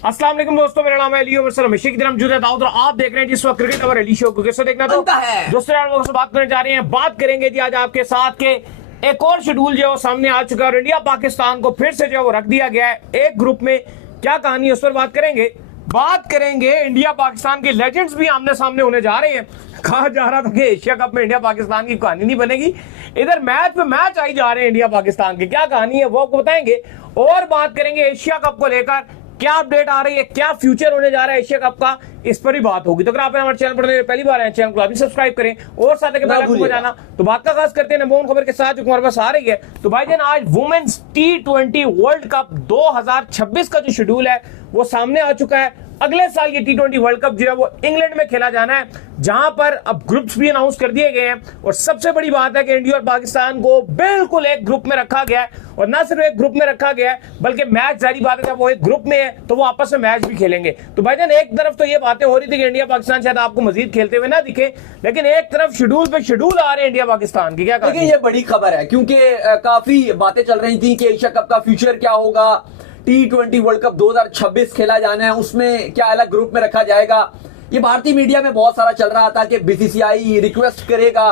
अस्सलाम वालेकुम दोस्तों, मेरा नाम है अली और हमेशा की तरह मौजूद है दाऊद और आप देख रहे हैं जिस वक्त क्रिकेट और अली शो को कैसे देखना तो दोस्तों यार लोगों से बात करने जा रहे हैं। बात करेंगे जी आज आपके साथ के एक और शेड्यूल जो है वो सामने आ चुका है और इंडिया पाकिस्तान को फिर से जो है वो रख दिया गया है एक ग्रुप में। क्या कहानी है उस पर बात करेंगे। इंडिया पाकिस्तान के लेजेंड्स भी आमने सामने होने जा रहे हैं। कहा जा रहा था कि एशिया कप में इंडिया पाकिस्तान की कहानी नहीं बनेगी, इधर मैच पे मैच आई जा रहे हैं इंडिया पाकिस्तान के। क्या कहानी है वो आपको बताएंगे और बात करेंगे एशिया कप को लेकर क्या अपडेट आ रही है, क्या फ्यूचर होने जा रहा है एशिया कप का, इस पर ही बात होगी। तो अगर आप हमारे चैनल पर पहली बार आए चैनल को अभी सब्सक्राइब करें और साथ के बेल आइकन को बजाना। तो बात का खास करते हैं नंबर 1 खबर के साथ जो हमारे पास आ रही है। तो भाईजान आज वुमेन्स T20 वर्ल्ड कप 2026 का जो शेड्यूल है वो सामने आ चुका है। अगले साल ये T20 वर्ल्ड कप जो है वो इंग्लैंड में खेला जाना है, जहां पर अब ग्रुप्स भी अनाउंस कर दिए गए हैं। और सबसे बड़ी बात है कि इंडिया और पाकिस्तान को बिल्कुल एक ग्रुप में रखा गया है और ना सिर्फ एक ग्रुप में रखा गया है बल्कि मैच जारी बात है जब वो एक ग्रुप में है तो वो आपस में मैच भी खेलेंगे। तो भाईजान एक तरफ तो ये बातें हो रही थी कि इंडिया पाकिस्तान शायद आपको मजीद खेलते हुए ना दिखे, लेकिन एक तरफ शेड्यूल पे शेड्यूल आ रहे हैं इंडिया पाकिस्तान की। क्या देखिए ये बड़ी खबर है क्योंकि काफी बातें चल रही थी कि एशिया कप का फ्यूचर क्या होगा, T20 वर्ल्ड कप 2026 खेला जाना है, उसमें क्या अलग ग्रुप में रखा जाएगा। ये भारतीय मीडिया में बहुत सारा चल रहा था कि बीसीसीआई रिक्वेस्ट करेगा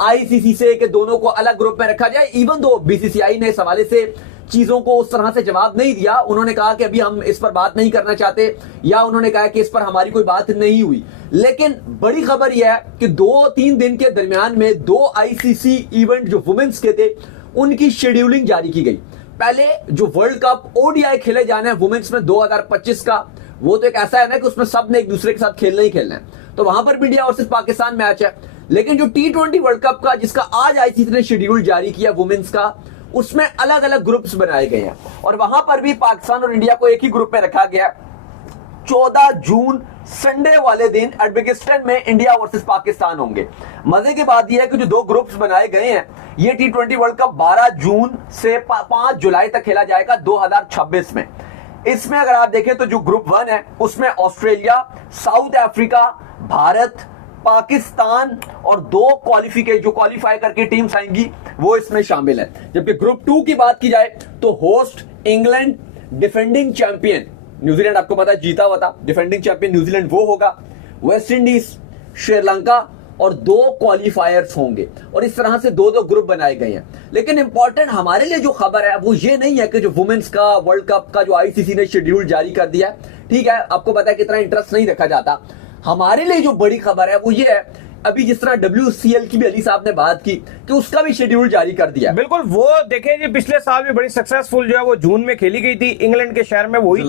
आईसीसी से कि दोनों को अलग ग्रुप में रखा जाए। इवन दो बीसीसीआई ने इस हवाले से चीजों को उस तरह से जवाब नहीं दिया, उन्होंने कहा कि अभी हम इस पर बात नहीं करना चाहते या उन्होंने कहा कि इस पर हमारी कोई बात नहीं हुई। लेकिन बड़ी खबर यह है कि 2-3 दिन के दरमियान में 2 आईसीसी इवेंट जो वुमेन्स के थे उनकी शेड्यूलिंग जारी की गई। पहले जो वर्ल्ड कप ओडीआई खेले जाना है वुमेन्स में 2025 का, वो तो एक ऐसा है ना कि उसमें सब ने एक दूसरे के साथ खेलना ही खेलना है, तो वहां पर भी इंडिया वर्सेस पाकिस्तान मैच है। लेकिन जो T20 वर्ल्ड कप का जिसका आज आईसीसी ने शेड्यूल जारी किया वुमेन्स का, उसमें अलग अलग ग्रुप्स बनाए गए हैं और वहां पर भी पाकिस्तान और इंडिया को एक ही ग्रुप में रखा गया। 14 जून संडे वाले दिन एडमिगिस्टन में इंडिया वर्सेस पाकिस्तान होंगे। मजे की बात यह है कि जो 2 ग्रुप्स बनाए गए हैं ये T20 वर्ल्ड कप 12 जून से 5 जुलाई तक खेला जाएगा 2026 में। इसमें अगर आप देखें तो जो ग्रुप 1 है उसमें Australia, south Africa, Bharat, Pakistan और 2 क्वालिफाई करके टीम्स आएंगी वो इसमें शामिल है। जबकि ग्रुप 2 की बात की जाए तो host England, defending champion New Zealand, आपको पता है जीता हुआ था, डिफेंडिंग चैंपियन न्यूजीलैंड वो होगा, वेस्ट इंडीज, श्रीलंका और 2 क्वालिफायर्स होंगे। और इस तरह से 2-2 ग्रुप बनाए गए हैं। लेकिन इंपॉर्टेंट हमारे लिए जो खबर है वो ये नहीं है कि जो वुमेन्स का वर्ल्ड कप का जो आईसीसी ने शेड्यूल जारी कर दिया है, ठीक है, आपको पता है कितना इंटरेस्ट नहीं रखा जाता। हमारे लिए जो बड़ी खबर है वो ये है अभी जिस तरह WCL की भी अली साहब ने बात की कि उसका भी शेड्यूल जारी कर दिया। बिल्कुल, वो देखें जी पिछले साल भी बड़ी सक्सेसफुल जो है वो जून में खेली गई थी इंग्लैंड के शहर में, वही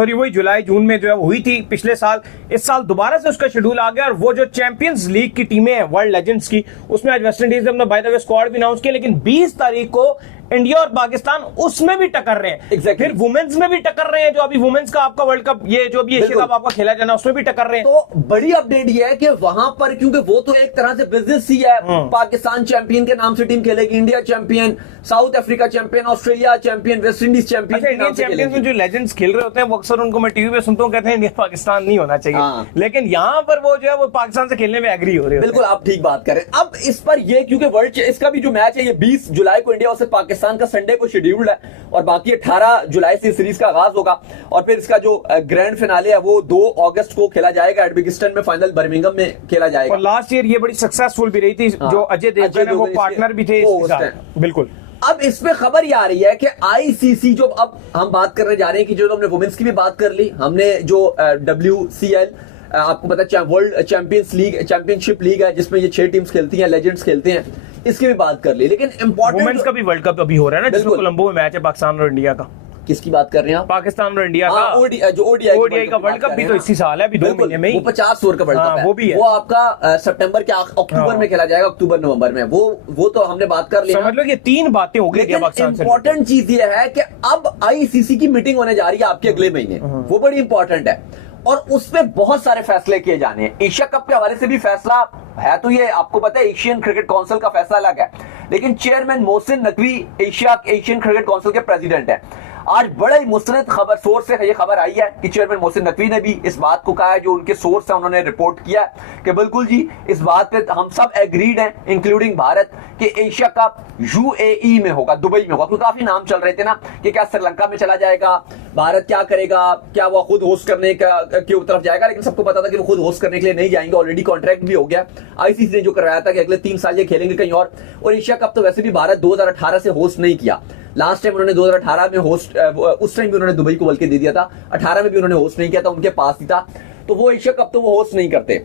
थी वही जुलाई जून में जो है हुई थी पिछले साल। इस साल दोबारा से उसका शेड्यूल आ गया और वो जो चैंपियंस लीग की टीमें हैं वर्ल्ड लेजेंड्स की, उसमें आज वेस्ट इंडीज ने बाय द वे स्क्वाड भी अनाउंस किया। लेकिन 20 तारीख को इंडिया और पाकिस्तान उसमें भी टक्कर रहे हैं। फिर वुमेन्स में भी टक्कर रहे हैं, जो अभी वुमेन्स का आपका वर्ल्ड कप ये जो भी एशिया कप आपका खेला जाना उसमें भी टक्कर रहे हैं। तो बड़ी अपडेट ये है कि वहां पर क्योंकि वो तो एक तरह से बिजनेस ही है, पाकिस्तान चैंपियन के नाम से टीम खेलेगी, India champion, south Africa champion, Australia champion, West Indies champion. Indian champions में जो लेजेंड्स खेल रहे होते हैं वो अक्सर उनको मैं टीवी पे सुनता हूँ, कहते हैं इंडिया पाकिस्तान नहीं होना चाहिए, लेकिन यहाँ पर वो जो है वो पाकिस्तान से खेलने में एग्री हो रहे हैं। बिल्कुल, आप ठीक बात करें। अब इस पर ये क्योंकि वर्ल्ड इसका भी जो मैच है ये 20 जुलाई को इंडिया वर्सेस पाकिस्तान का संडे को शेड्यूल्ड है और बाकी 18 जुलाई से सीरीज का आगाज होगा और फिर इसका जो ग्रैंड फिनाले है वो 2 अगस्त को खेला जाएगा एडमिगिस्टन में, फाइनल बर्मिंघम में खेला जाएगा। और लास्ट ईयर ये बड़ी सक्सेसफुल भी रही थी, जो अजय देवगन है वो पार्टनर भी थे बिल्कुल। अब इसमें खबर ये आ रही है कि आईसीसी जो अब हम बात करने जा रहे हैं कि जो हमने वुमेन्स की भी बात कर ली, हमने जो WCL आपको पता है वर्ल्ड चैंपियनशिप लीग है जिसमें ये 6 टीम्स खेलती हैं, लेजेंड्स खेलते हैं, इसकी भी बात कर ली। लेकिन इंपॉर्टेंट वुमेन्स का भी वर्ल्ड कप अभी हो रहा है ना, जिसमें कोलंबो में मैच है पाकिस्तान और इंडिया का। किसकी बात कर रहे हैं आप? पाकिस्तान और इंडिया का ओडीआई का वर्ल्ड कप भी तो इसी साल है, अभी 2 महीने में ही। वो 50 ओवर का वर्ल्ड कप है, वो भी है, वो आपका सितंबर के अक्टूबर में खेला जाएगा, अक्टूबर नवंबर में। वो तो हमने बात कर ली, समझ लो ये 3 बातें हो गई। इंपॉर्टेंट चीज ये है कि अब आईसीसी की मीटिंग होने जा रही है आपके अगले महीने, वो बड़ी इंपॉर्टेंट है और उसमें बहुत सारे फैसले किए जाने हैं। एशिया कप के हवाले से भी फैसला है, तो ये आपको पता है एशियन क्रिकेट काउंसिल का फैसला अलग है, लेकिन chairman Mohsin Naqvi Asian cricket council के प्रेसिडेंट है। आज बड़ा ही मुस्तनद खबर सोर्स से ये खबर आई है कि चेयरमैन मोहसिन नकवी ने भी इस बात को कहा है, जो उनके सोर्स है उन्होंने रिपोर्ट किया कि बिल्कुल जी इस बात पे हम सब एग्रीड हैं इंक्लूडिंग भारत कि एशिया कप यूएई में होगा, दुबई में होगा। क्योंकि काफी नाम चल रहे थे ना कि क्या श्रीलंका में चला जाएगा, भारत क्या करेगा, क्या वो खुद होस्ट करने की तरफ जाएगा, लेकिन सबको पता था कि वो खुद होस्ट करने के लिए नहीं जाएंगे। ऑलरेडी कॉन्ट्रैक्ट भी हो गया, आईसीसी ने जो करवाया था कि अगले 3 साल ये खेलेंगे कहीं और एशिया कप तो वैसे भी भारत 2018 से होस्ट नहीं किया। लास्ट टाइम उन्होंने 2018 में होस्ट, उस टाइम भी उन्होंने दुबई को बल्कि दे दिया था, 18 में भी उन्होंने होस्ट नहीं किया था, उनके पास ही था, तो वो एशिया कप तो वो होस्ट नहीं करते,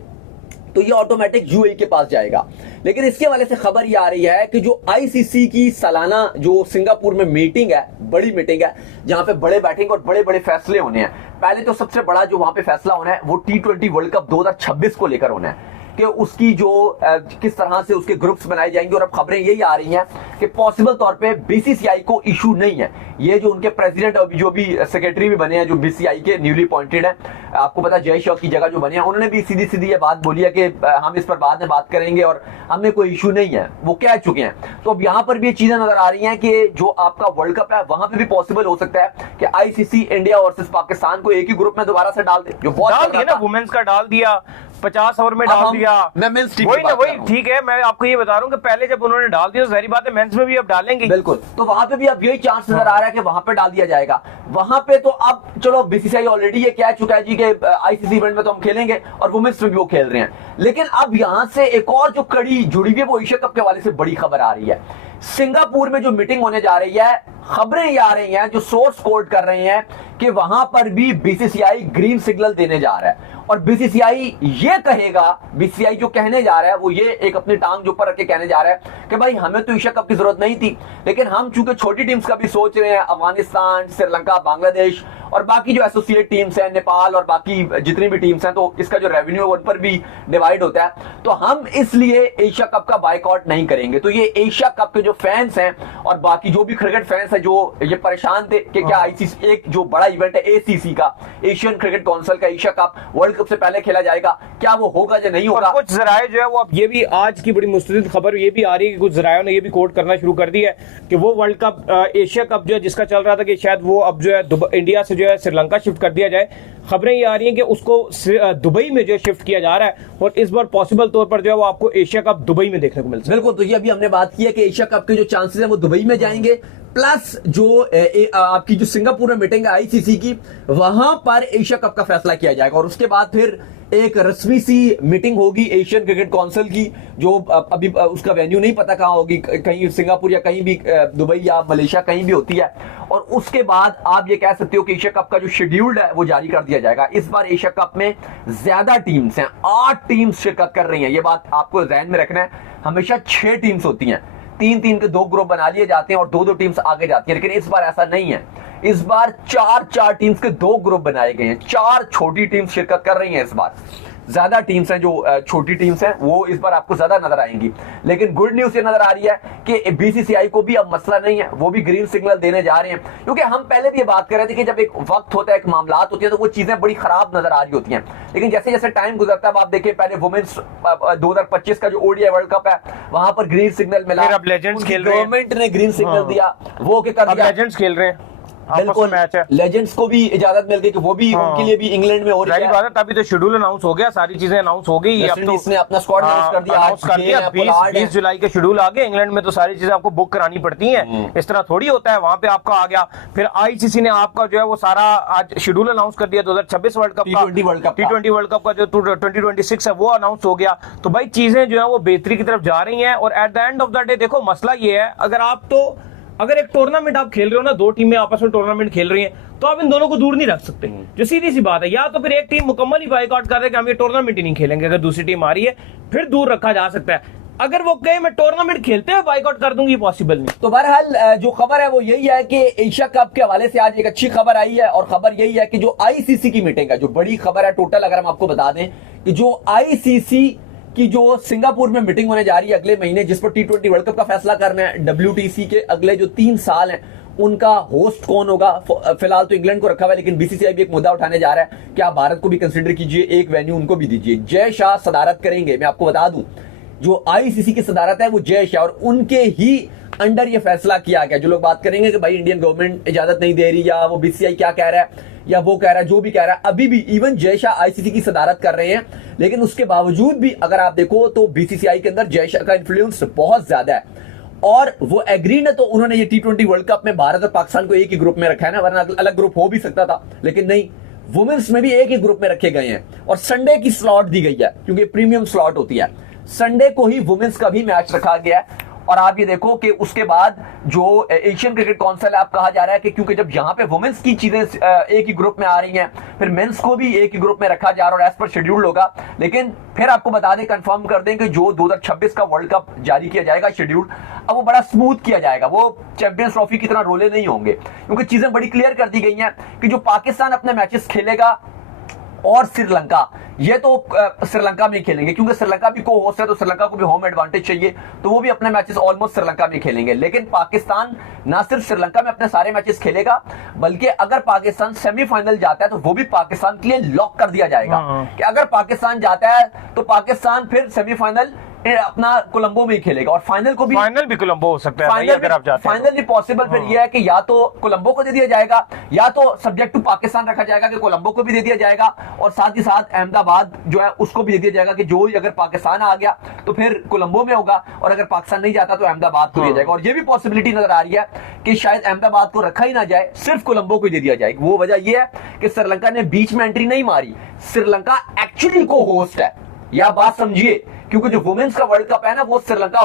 तो ये ऑटोमेटिक यूएई के पास जाएगा। लेकिन इसके वाले से खबर ये आ रही है कि जो आईसीसी की सालाना जो सिंगापुर में मीटिंग है, बड़ी मीटिंग है जहां पे बड़े बैठेंगे और बड़े बड़े फैसले होने हैं। पहले तो सबसे बड़ा जो वहां पे फैसला होना है वो T20 वर्ल्ड कप 2026 को लेकर होना है कि उसकी जो किस तरह से उसके ग्रुप्स बनाए जाएंगे। और अब खबरें यही आ रही हैं कि पॉसिबल तौर पे बीसीसीआई को इशू नहीं है, ये जो उनके प्रेसिडेंट और जो भी सेक्रेटरी भी बने हैं जो बीसीसीआई के न्यूली अपॉइंटेड हैं, आपको पता जय शाह की जगह जो बने हैं, उन्होंने भी सीधी सीधी ये बात बोली है कि हम इस पर बाद में बात करेंगे और हमें कोई इशू नहीं है, वो कह चुके हैं। तो अब यहां पर भी ये चीजें नजर आ रही हैं कि जो आपका वर्ल्ड कप है वहां पे भी पॉसिबल हो सकता है कि आईसीसी इंडिया वर्सेस पाकिस्तान को एक ही ग्रुप में दोबारा से डाल दे, जो बहुत डाल दिया ना, वुमेन्स का डाल दिया, 50 ओवर में डाल दिया। मैं मेंस टीम वही ठीक है, मैं आपको ये बता रहा हूं कि पहले जब उन्होंने डाल दिया तो जाहिर बात है मेंस में भी अब डालेंगे। बिल्कुल, तो वहां पे भी अब यही चांस नजर आ रहा है कि वहां पे डाल दिया जाएगा। वहां पे तो अब चलो बीसीसीआई ऑलरेडी ये कह चुका है जी कि आईसीसी इवेंट में तो हम खेलेंगे और वुमेन्स में भी वो खेल रहे हैं। लेकिन अब यहां से एक और जो कड़ी जुड़ी हुई है वो एशिया कप के हवाले से बड़ी खबर आ रही है। सिंगापुर में जो मीटिंग होने जा रही है, खबरें ये आ रही हैं, जो सोर्स कोट कर रहे हैं कि वहां पर भी बीसीसीआई ग्रीन सिग्नल देने जा रहा है। और बीसीसीआई ये कहेगा, बीसीसीआई जो कहने जा रहा है वो ये एक अपनी टांग जो ऊपर रख के कहने जा रहा है कि भाई हमें तो एशिया कप की जरूरत नहीं थी, लेकिन हम चूंकि छोटी टीम्स का भी सोच रहे हैं, अफगानिस्तान, श्रीलंका, बांग्लादेश और बाकी जो एसोसिएट टीम्स हैं, नेपाल और बाकी जितनी भी टीम्स हैं, तो इसका जो रेवेन्यू है उन पर भी डिवाइड होता है, तो हम इसलिए एशिया कप का बायकॉट नहीं करेंगे। तो ये एशिया कप के जो फैंस हैं और बाकी जो भी क्रिकेट फैंस हैं जो ये परेशान थे कि क्या आईसीसी एक जो बड़ा इवेंट है एसीसी का, एशियन क्रिकेट काउंसिल का एशिया कप वर्ल्ड कप से पहले खेला जाएगा, क्या वो होगा या नहीं होगा। कुछ जराये जो है वो अब ये भी आज की बड़ी मुस्तैद खबर ये भी आ रही है कि कुछ जरायों ने ये भी कोट करना शुरू कर दिया है कि वो वर्ल्ड कप एशिया कप जो है जिसका चल रहा था कि शायद वो अब जो है इंडिया से जो है श्रीलंका शिफ्ट कर दिया जाए। खबरें ये आ रही हैं कि उसको दुबई में जो है शिफ्ट किया जा रहा है और इस बार पॉसिबल तौर पर जो है वो आपको एशिया कप दुबई में देखने को मिल सकता है। बिल्कुल, तो ये अभी हमने बात की है कि एशिया कप के जो चांसेस है वो दुबई में जाएंगे, प्लस जो आपकी जो सिंगापुर में मीटिंग है आईसीसी की, वहां पर एशिया कप का फैसला किया जाएगा और उसके बाद फिर एक रस्मी सी मीटिंग होगी एशियन क्रिकेट काउंसिल की, जो अभी उसका वेन्यू नहीं पता कहां होगी, कहीं सिंगापुर या कहीं भी दुबई या मलेशिया कहीं भी होती है। और उसके बाद आप ये कह सकते हो कि एशिया कप का जो शेड्यूल्ड है वो जारी कर दिया जाएगा। इस बार एशिया कप में ज्यादा टीम्स हैं, 8 टीम्स शिरकत कर रही हैं, ये बात आपको ध्यान में रखना है। हमेशा 6 टीम्स होती हैं, 3-3 के 2 ग्रुप बना लिए जाते हैं और 2-2 टीम्स आगे जाती हैं, लेकिन इस बार ऐसा नहीं है। इस बार 4-4 टीम्स के 2 ग्रुप बनाए गए हैं, 4 छोटी टीम्स शिरकत कर रही हैं। इस बार ज्यादा टीम्स हैं, जो छोटी टीम्स हैं वो इस बार आपको ज्यादा नजर आएंगी। लेकिन गुड न्यूज ये नजर आ रही है कि बीसीसीआई को भी अब मसला नहीं है, वो भी ग्रीन सिग्नल देने जा रहे हैं। क्योंकि हम पहले भी ये बात कर रहे थे कि जब एक वक्त होता है, एक मामलात होती है, तो वो चीजें बड़ी खराब नजर आ रही होती हैं। लेकिन जैसे जैसे टाइम गुजरता है, अब आप देखिए पहले वुमेन्स 2025 का जो ओडीआई वर्ल्ड कप है वहां पर ग्रीन सिग्नल मिला, अब लेजेंड्स खेल रहे हैं, गवर्नमेंट ने ग्रीन सिग्नल दिया, वो क्या कर दिया, लेजेंड्स खेल रहे हैं। बिल्कुल, मैच है, लेजेंड्स को भी इजाजत मिल गई कि वो भी उनके लिए भी इंग्लैंड में हो रही है। तभी तो शेड्यूल अनाउंस हो गया, सारी चीजें अनाउंस हो गई। अब तो इसने अपना स्क्वाड अनाउंस कर दिया, 20 जुलाई के शेड्यूल आ गए। इंग्लैंड में तो सारी चीजें आपको बुक करानी पड़ती हैं, इस तरह थोड़ी होता है। वहां पे आपका आ गया, फिर आईसीसी ने आपका जो है वो सारा आज शेड्यूल अनाउंस कर दिया 2026 वर्ल्ड कप का, T20 वर्ल्ड कप का जो 2026 है वो अनाउंस हो गया। तो भाई चीजें जो है वो बेहतरी की तरफ जा रही हैं। और at the end of the day देखो मसला ये है, अगर एक टूर्नामेंट आप खेल रहे हो ना, 2 टीमें आपस में टूर्नामेंट खेल रही हैं, तो आप इन दोनों को दूर नहीं रख सकते, जो सीधी सी बात है। या तो फिर एक टीम मुकम्मल ही बाइकआउट कर दे कि हम ये टूर्नामेंट ही नहीं खेलेंगे, अगर दूसरी टीम आ रही है फिर दूर रखा जा सकता है। अगर वो कहे मैं टूर्नामेंट खेलते हुए बाइकआउट कर दूंगी, पॉसिबल नहीं। तो बहरहाल जो खबर है वो यही है कि एशिया कप के हवाले से आज एक अच्छी खबर आई है, और खबर यही है कि जो आईसीसी की मीटिंग है, जो बड़ी खबर है टोटल, अगर हम आपको बता दें कि जो आईसीसी की जो सिंगापुर में मीटिंग होने जा रही है अगले महीने, जिस पर T20 वर्ल्ड कप का फैसला करना है, WTC के अगले जो 3 साल हैं उनका होस्ट कौन होगा। फिलहाल तो इंग्लैंड को रखा हुआ है, लेकिन बीसीसीआई भी एक मुद्दा उठाने जा रहा है कि आप भारत को भी कंसीडर कीजिए, एक वेन्यू उनको भी दीजिए। जय शाह सदारत करेंगे। मैं आपको बता दूं जो आईसीसी की सदारत है वो जय शाह, और उनके ही अंडर ये फैसला किया गया। जो लोग बात करेंगे कि भाई इंडियन गवर्नमेंट इजाजत नहीं दे रही, या वो बीसीसीआई क्या कह रहा है, या वो कह रहा है, जो भी कह रहा है, अभी भी इवन जय शाह आईसीसी की सदारत कर रहे हैं, लेकिन उसके बावजूद भी अगर आप देखो तो बीसीसीआई के अंदर जय शाह का इन्फ्लुएंस बहुत ज्यादा है। और वो एग्री न, तो उन्होंने ये T20 वर्ल्ड कप में भारत और पाकिस्तान को एक ही ग्रुप में रखा है ना, वरना अलग ग्रुप हो भी सकता था, लेकिन नहीं, वुमेन्स में भी एक ही ग्रुप में रखे गए हैं। और संडे की स्लॉट दी गई है, क्योंकि प्रीमियम स्लॉट होती है, संडे को ही वुमेन्स का भी मैच रखा गया है। और आप ये देखो कि उसके बाद जो एशियन क्रिकेट काउंसिल आप कहा जा रहा है कि क्योंकि जब यहां पे वुमेन्स की चीजें एक ही ग्रुप में आ रही हैं, फिर मेंस को भी एक ही ग्रुप में रखा जा रहा है और एज पर शेड्यूल होगा। लेकिन फिर आपको बता दें, कंफर्म कर दें कि जो 2026 का वर्ल्ड कप जारी किया जाएगा शेड्यूल, अब वो बड़ा स्मूथ किया जाएगा, वो चैंपियंस ट्रॉफी की तरह रोले नहीं होंगे, क्योंकि चीजें बड़ी क्लियर कर दी गई हैं कि जो पाकिस्तान अपने मैचेस खेलेगा और श्रीलंका, ये तो श्रीलंका में ही खेलेंगे, क्योंकि श्रीलंका भी को होस्ट है, तो श्रीलंका को भी होम एडवांटेज चाहिए, तो वो भी अपने मैचेस ऑलमोस्ट श्रीलंका में खेलेंगे। लेकिन पाकिस्तान ना सिर्फ श्रीलंका में अपने सारे मैचेस खेलेगा, बल्कि अगर पाकिस्तान सेमीफाइनल जाता है तो वो भी पाकिस्तान के लिए लॉक कर दिया जाएगा कि अगर पाकिस्तान जाता है तो पाकिस्तान फिर सेमीफाइनल अपना कोलंबो में ही खेलेगा, और फाइनल को भी, फाइनल भी कोलंबो हो सकता है भाई, अगर आप जाते हैं। फाइनल भी पॉसिबल फिर यह है कि या तो कोलंबो को दे दिया जाएगा, या तो सब्जेक्ट टू पाकिस्तान रखा जाएगा कि कोलंबो को भी दे दिया जाएगा, और साथ ही साथ अहमदाबाद जो है उसको भी दे दिया जाएगा कि जो अगर पाकिस्तान आ गया तो फिर कोलंबो में होगा, और अगर पाकिस्तान नहीं जाता तो अहमदाबाद को दिया जाएगा। और ये भी पॉसिबिलिटी नजर आ रही है कि शायद अहमदाबाद को रखा ही ना जाए, सिर्फ कोलंबो को दे दिया जाए। वो वजह यह है कि श्रीलंका ने बीच में एंट्री नहीं मारी, श्रीलंका एक्चुअली को होस्ट है, यह बात समझिए, क्योंकि जो वुमेन्स का वर्ल्ड कप है ना, वो श्रीलंका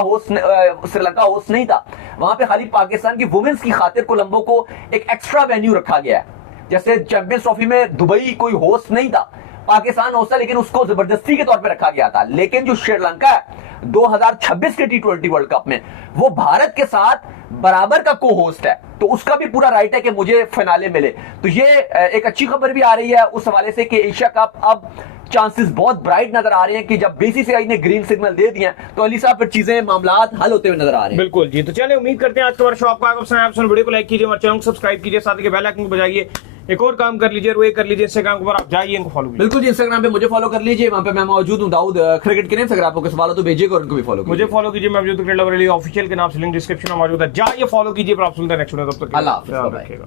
होस्ट नहीं था, वहां पे खाली पाकिस्तान की वुमेन्स की खातिर कोलंबो को एक एक्स्ट्रा वेन्यू रखा गया है। जैसे चैंपियंस ट्रॉफी में दुबई कोई होस्ट नहीं था, पाकिस्तान होस्ट था, लेकिन उसको जबरदस्ती के तौर पे रखा गया था। लेकिन जो श्रीलंका है 2026 के T20 वर्ल्ड कप में, वो भारत के साथ बराबर का को होस्ट है, तो उसका भी पूरा राइट है कि मुझे फिनाले मिले। तो ये एक अच्छी खबर भी आ रही है उस हवाले से कि एशिया कप अब चांसेस बहुत ब्राइट नजर आ रहे हैं कि जब बीसीसीआई ने ग्रीन सिग्नल दे दिए तो अली साहब फिर चीजें मामलात हल होते हुए नजर आ रहे हैं। बिल्कुल जी, तो चलिए उम्मीद करते हैं आज का हमारा शो आपको आएगा। वीडियो को लाइक कीजिए, हमारे चैनल को सब्सक्राइब कीजिए, साथ ही बेल आइकन को बजाइए। एक और काम कर लीजिए, वो कर लीजिए, इंस्टाग्राम पर आप जाइए, इनको फॉलो कीजिए। बिल्कुल जी, इंस्टाग्राम पे मुझे फॉलो कर लीजिए, वहां पे मैं मौजूद हूं, दाऊद क्रिकेट के नेम से। अगर आपको सवाल हो तो भेजिएगा और उनको भी फॉलो कीजिए। मुझे फॉलो कीजिए, मैं मौजूद क्रिकेट लवर ऑफिशियल के नाम से लिंक डिस्क्रिप्शन में मौजूद है, जाइए फॉलो कीजिए। पर आप सुनते हैं नेक्स्ट वीडियो, तब तक अल्लाह हाफिज़। रखिएगा।